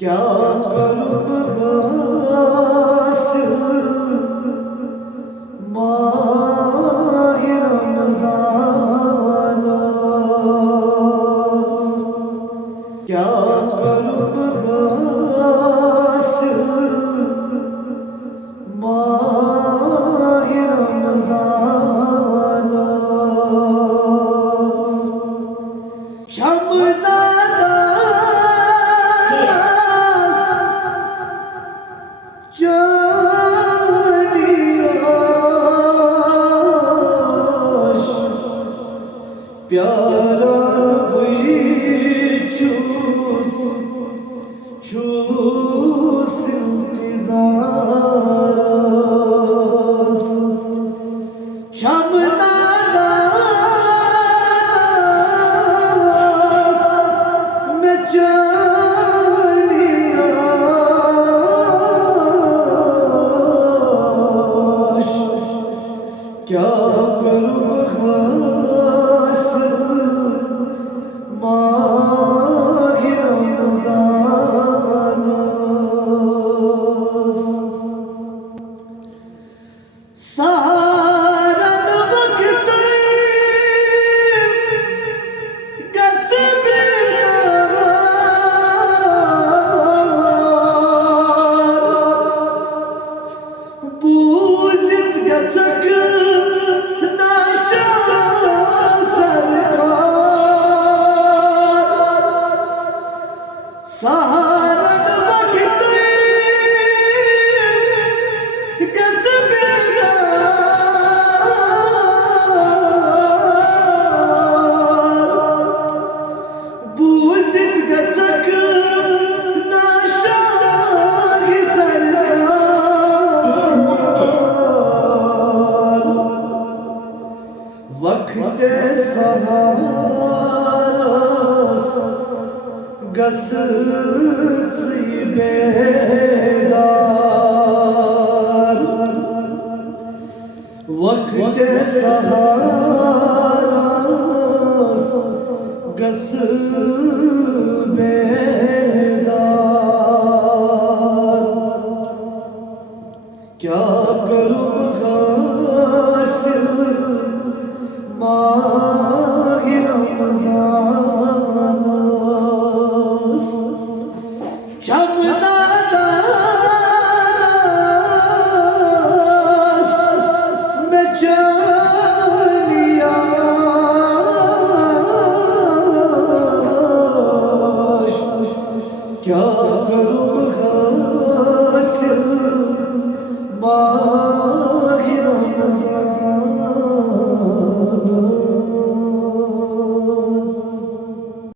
क्या करूँ गासिल माह रमज़ान क्या करूँ गासिल माह रमज़ान प्यारान भई चूस इंतज़ारास शमनादास में जानियाश क्या करूँ वक्त सहारस गस बेदार वक्त सहारस गस बेदार क्या करूँ गासिल माह रमज़ान शमनादास में जानियाश क्या करूँ